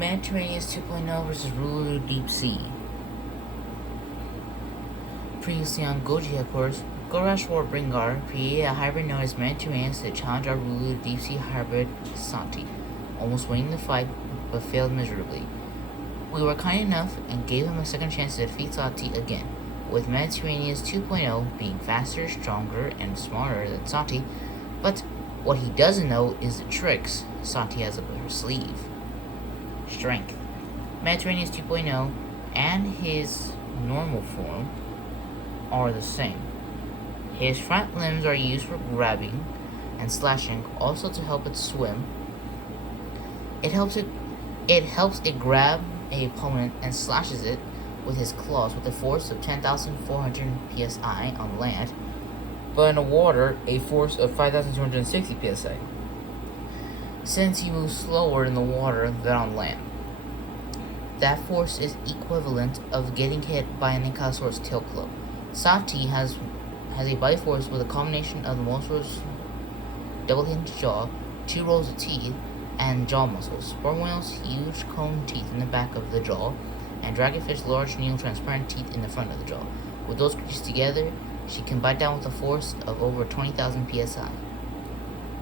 Mediterranis 2.0 versus Ruler Deep Sea. Previously on Goji headquarters, Gorash war-bringar created a hybrid known as Mediterranis to challenge our Ruler Deep Sea hybrid Santi, almost winning the fight but failed miserably. We were kind enough and gave him a second chance to defeat Santi again, with Mediterranis 2.0 being faster, stronger, and smarter than Santi, but what he doesn't know is the tricks Santi has up her sleeve. Strength. Mediterranis 2.0 and his normal form are the same. His front limbs are used for grabbing and slashing, also to help it swim. It helps it grab a opponent and slashes it with his claws with a force of 10,400 psi on land, but in the water a force of 5,260 psi, since he moves slower in the water than on land. That force is equivalent of getting hit by an Ankylosaurus tail club. Santi has a bite force with a combination of the Mosasaurus double-hinged jaw, 2 rows of teeth, and jaw muscles. Sperm whales huge cone teeth in the back of the jaw, and dragonfish large needle-transparent teeth in the front of the jaw. With those creatures together, she can bite down with a force of over 20,000 psi.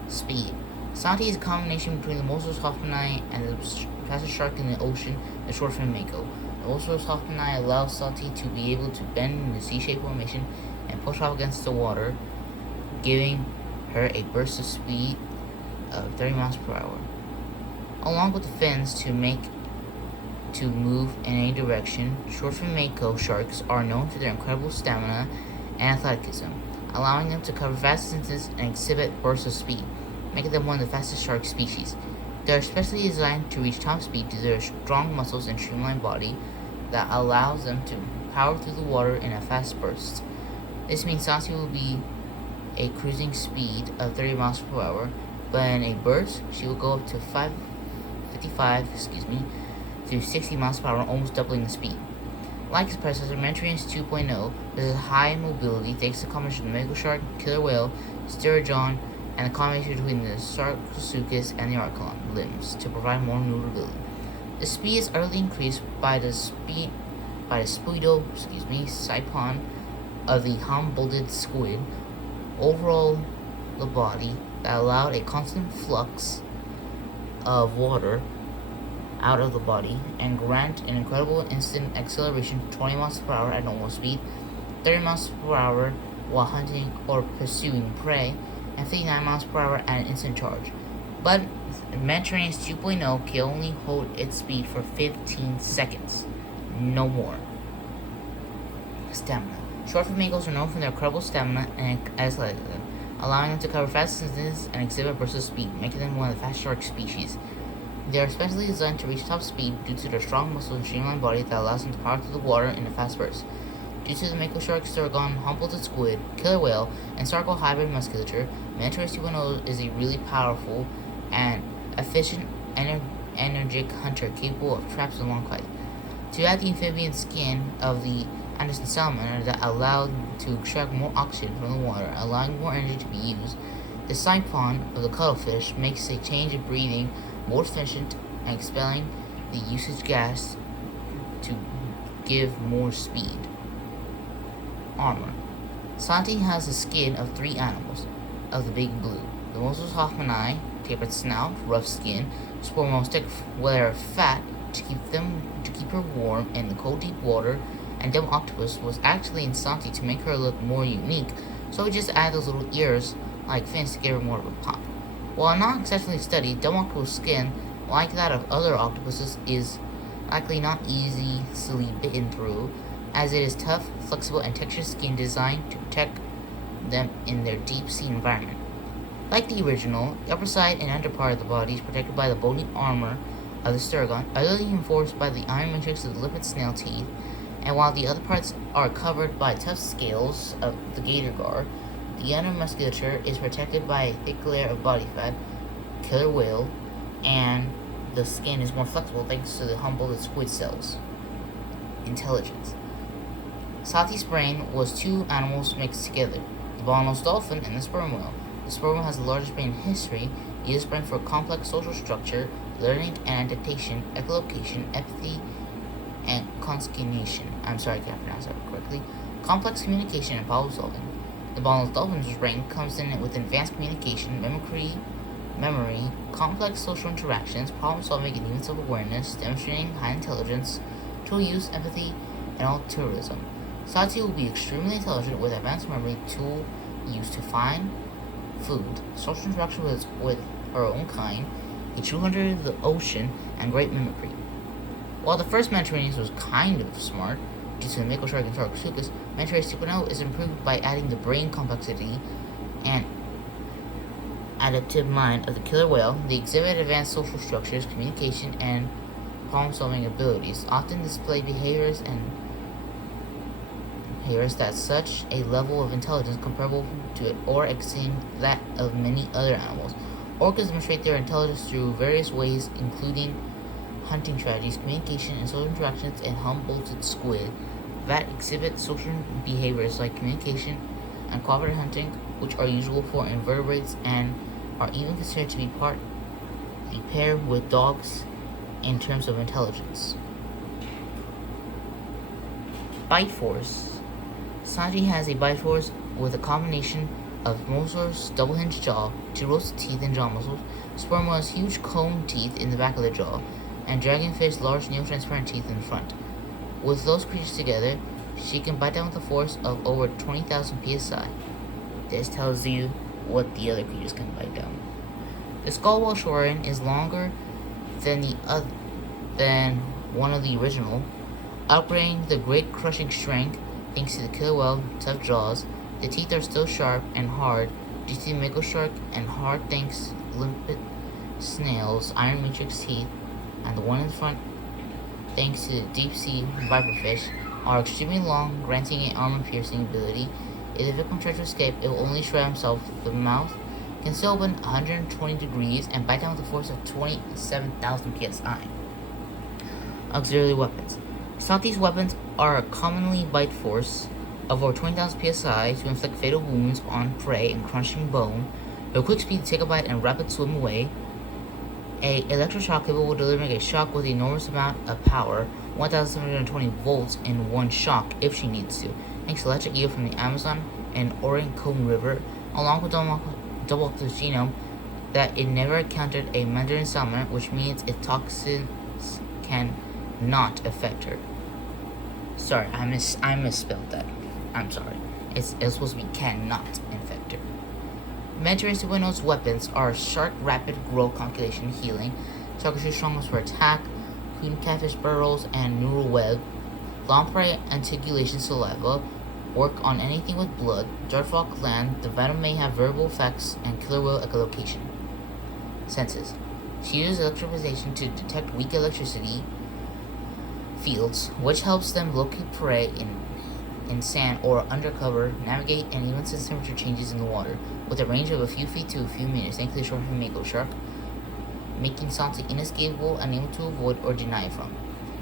Speed. Santi is a combination between the Mosasaurus hoffmanni and the fastest shark in the ocean, the short-fin mako. The Mosasaurus hoffmanni allows Santi to be able to bend in the C-shaped formation and push off against the water, giving her a burst of speed of 30 miles per hour. Along with the fins to move in any direction, short-fin mako sharks are known for their incredible stamina and athleticism, allowing them to cover vast distances and exhibit bursts of speed, making them one of the fastest shark species. They are specially designed to reach top speed due to their strong muscles and streamlined body that allows them to power through the water in a fast burst. This means Santi will be a cruising speed of 30 miles per hour, but in a burst, she will go up to 55 to 60 miles per hour, almost doubling the speed. Like its predecessor, Mediterranis 2.0 possesses high mobility thanks to the combination of the mako shark, killer whale, sterigyon, and the combination between the Sarcosuchus and the Archelon limbs to provide more maneuverability. The speed is utterly increased by the siphon of the humboldt squid overall the body that allowed a constant flux of water out of the body and grant an incredible instant acceleration 20 miles per hour at normal speed, 30 miles per hour while hunting or pursuing prey, and 59 miles per hour at an instant charge. But Mediterranis 2.0 can only hold its speed for 15 seconds, no more. Stamina. Short-fin makos are known for their incredible stamina and athleticism, allowing them to cover fast distances and exhibit bursts of speed, making them one of the fastest shark species. They are specially designed to reach top speed due to their strong muscles and streamlined body that allows them to power through the water in a fast burst. Due to the mako shark, sterigyon, humboldt squid, killer whale, and sarco hybrid musculature, Mediterranis 2.0 is a really powerful and efficient, energetic hunter capable of traps and long fights. To add the amphibian skin of the Anderson salmon that allowed to extract more oxygen from the water, allowing more energy to be used, the siphon of the cuttlefish makes a change of breathing more efficient and expelling the usage gas to give more speed. Armor. Santi has the skin of 3 animals of the big blue. The Mosasaurus hoffmanni, tapered snout, rough skin, sperm whales thick layer of fat to keep her warm in the cold deep water, and dumb octopus was actually in Santi to make her look more unique, so we just add those little ears like fins to give her more of a pop. While not exceptionally studied, dumb octopus skin, like that of other octopuses, is likely not easily bitten through, as it is tough, flexible, and textured skin designed to protect them in their deep sea environment. Like the original, the upper side and under part of the body is protected by the bony armor of the sterigyon, utterly reinforced by the iron matrix of the lip and snail teeth, and while the other parts are covered by tough scales of the gator gar, the inner musculature is protected by a thick layer of body fat, killer whale, and the skin is more flexible thanks to the humboldt squid cells. Intelligence. Santi's brain was 2 animals mixed together, the bottlenose dolphin and the sperm whale. The sperm whale has the largest brain in history. It uses brain for complex social structure, learning and adaptation, echolocation, empathy, and concatenation. I'm sorry, I can't pronounce that correctly. Complex communication and problem solving. The bottlenose dolphin's brain comes in with advanced communication, memory, complex social interactions, problem solving, and even self-awareness, demonstrating high intelligence, tool use, empathy, and altruism. Sati will be extremely intelligent with advanced memory, tool used to find food, social interaction with her own kind, a true hunter of the ocean, and great mimicry. While the first Mediterranis was kind of smart, due to the mako shark and Tarkosuchus, Mediterranis 2.0 is improved by adding the brain complexity and adaptive mind of the killer whale. They exhibit advanced social structures, communication, and problem-solving abilities, often display behaviors that such a level of intelligence comparable to it or exceeding that of many other animals. Orcas demonstrate their intelligence through various ways, including hunting strategies, communication, and social interactions, and humboldt squid that exhibit social behaviors like communication and cooperative hunting, which are usual for invertebrates and are even considered to be a pair with dogs in terms of intelligence. Bite force. Sanji has a bite force with a combination of Mosaur's double-hinged jaw, 2 rows of teeth and jaw muscles, sperm whale's huge cone teeth in the back of the jaw, and dragonfish's large neo-transparent teeth in the front. With those creatures together, she can bite down with a force of over 20,000 psi. This tells you what the other creatures can bite down. The skull whale Shorin is longer than one of the original, upgrading the great crushing strength thanks to the killer whale tough jaws. The teeth are still sharp and hard due to the mako shark and hard thanks limpet snails iron matrix teeth, and the one in front thanks to the deep sea viperfish are extremely long, granting an armor-piercing ability. If the victim tries to escape, it will only shred himself. The mouth can still open 120 degrees and bite down with a force of 27,000 psi. Auxiliary weapons. Salty's weapons are a commonly bite force of over 20,000 psi to inflict fatal wounds on prey and crunching bone, a quick speed to take a bite and rapid swim away, a electroshock capable of delivering a shock with an enormous amount of power, 1,720 volts in one shock if she needs to, thanks to electric eel from the Amazon and Orinoco River, along with double octave genome, that it never encountered a Mandarin salmon, which means its toxins can not affect her. Sorry, I misspelled that. I'm sorry. It's supposed to be cannot infect her. Mediterranis 2.0's weapons are shark rapid growth calculation healing, Tarkosuchus strongest for attack, coon catfish burrows, and neural web, lamprey anticulation saliva, work on anything with blood, dartfall gland, the venom may have variable effects, and killer whale echolocation. Senses. She uses electricization to detect weak electricity fields, which helps them locate prey in sand or undercover, navigate, and even sense temperature changes in the water, with a range of a few feet to a few meters, thanks to the short mako shark, making something inescapable, unable to avoid or deny from.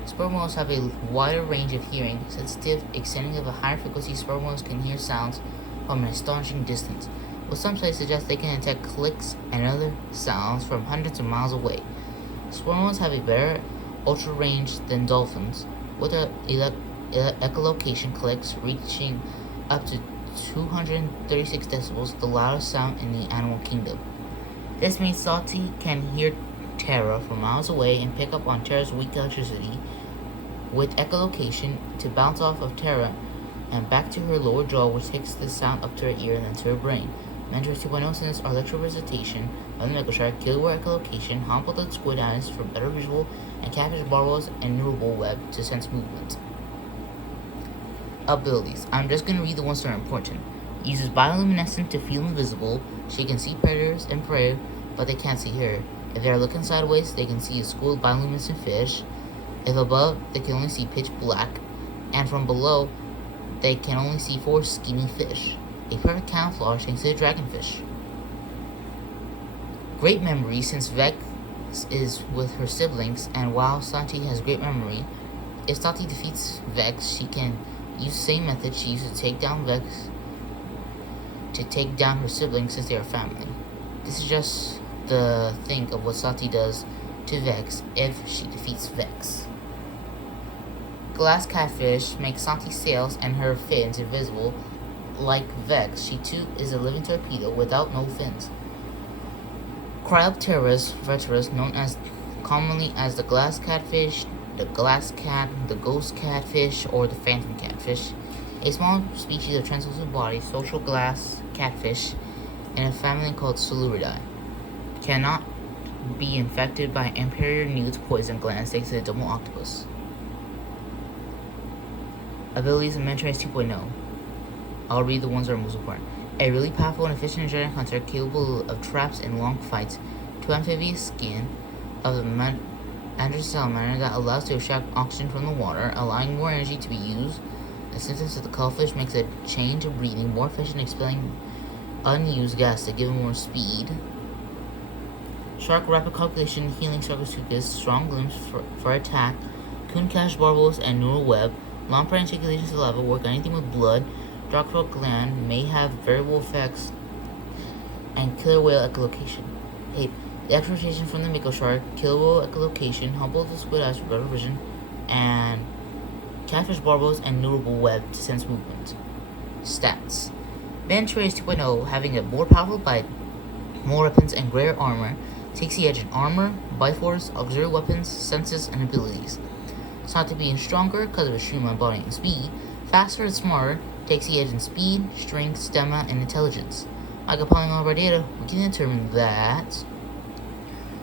Sperm whales have a wider range of hearing, sensitive, extending of a higher frequency. Sperm whales can hear sounds from an astonishing distance, with some studies suggest they can detect clicks and other sounds from hundreds of miles away. Sperm whales have a better ultra range than dolphins, with their echolocation clicks reaching up to 236 decibels, the loudest sound in the animal kingdom. This means Salty can hear Terra from miles away and pick up on Terra's weak electricity with echolocation to bounce off of Terra and back to her lower jaw, which takes the sound up to her ear and then to her brain. Mediterranis 2.0 sends are electropresentation of the mako shark, killer whale echolocation, humboldt squid eyes for better visual, and catfish barbels and neural web to sense movement. Abilities. I'm just going to read the ones that are important. Uses bioluminescent to feel invisible. She can see predators and prey, but they can't see her. If they are looking sideways, they can see a school of bioluminescent fish. If above, they can only see pitch black. And from below, they can only see 4 skinny fish. A perfect camouflage thanks to the dragonfish. Great memory, since Vex is with her siblings, and while Santi has great memory, if Santi defeats Vex, she can use the same method she used to take down Vex to take down her siblings since they are family. This is just the thing of what Santi does to Vex if she defeats Vex. Glass catfish makes Santi's sails and her fins invisible. Like Vex, she too is a living torpedo without no fins. Cryopteris veteris, known as commonly as the glass catfish, the glass cat, the ghost catfish, or the phantom catfish, a small species of translucent body, social glass catfish, in a family called Siluridae, cannot be infected by Emperor Newt's poison gland thanks to the double octopus. Abilities in Mediterranis 2.0. I'll read the ones that are most important. A really powerful and efficient giant hunter capable of traps and long fights. 2 amphibious skin of the Androus salamander that allows to extract oxygen from the water, allowing more energy to be used. The symptoms of the cuttlefish makes a change of breathing more efficient, expelling unused gas to give him more speed. Shark rapid calculation, healing sarcosuchus, strong limbs for attack, Kunkash barbels, and neural web. Long-prey articulation saliva work on anything with blood. Dark throat gland may have variable effects. And killer whale echolocation. 8. The exportation from the mako shark, killer whale echolocation, humble the squid eyes for better vision, and catfish barbels and neural web to sense movement. Stats. Mediterranis 2.0, having a more powerful bite, more weapons, and greater armor, takes the edge in armor, bite force, auxiliary weapons, senses, and abilities. Santi being stronger because of his streamlined body and speed, faster and smarter, takes the edge in speed, strength, stamina, and intelligence. By compiling all of our data, we can determine that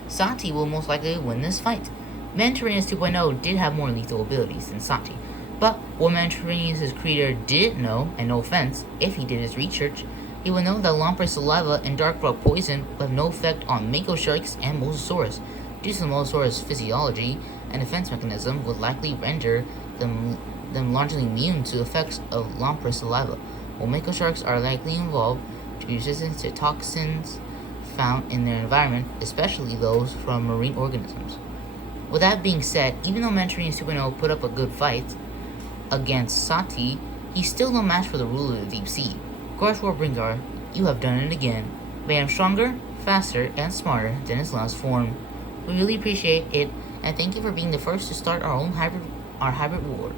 Santi will most likely win this fight. Mediterranis 2.0 did have more lethal abilities than Santi, but what Mediterranis' creator didn't know, and no offense, if he did his research, he would know that lamprey saliva and dark rock poison would have no effect on mako sharks and mosasaurus. Due to the mosasaurus' physiology and defense mechanism would likely render them largely immune to effects of lamprey saliva, while mako sharks are likely involved to be resistant to toxins found in their environment, especially those from marine organisms. With that being said, even though Mediterranis 2.0 put up a good fight against Santi, he's still no match for the ruler of the deep sea. Gorash war-bringar, you have done it again. Made him stronger, faster, and smarter than his last form. We really appreciate it, and thank you for being the first to start our hybrid war.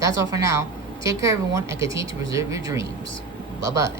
That's all for now. Take care everyone, and continue to preserve your dreams. Bye bye.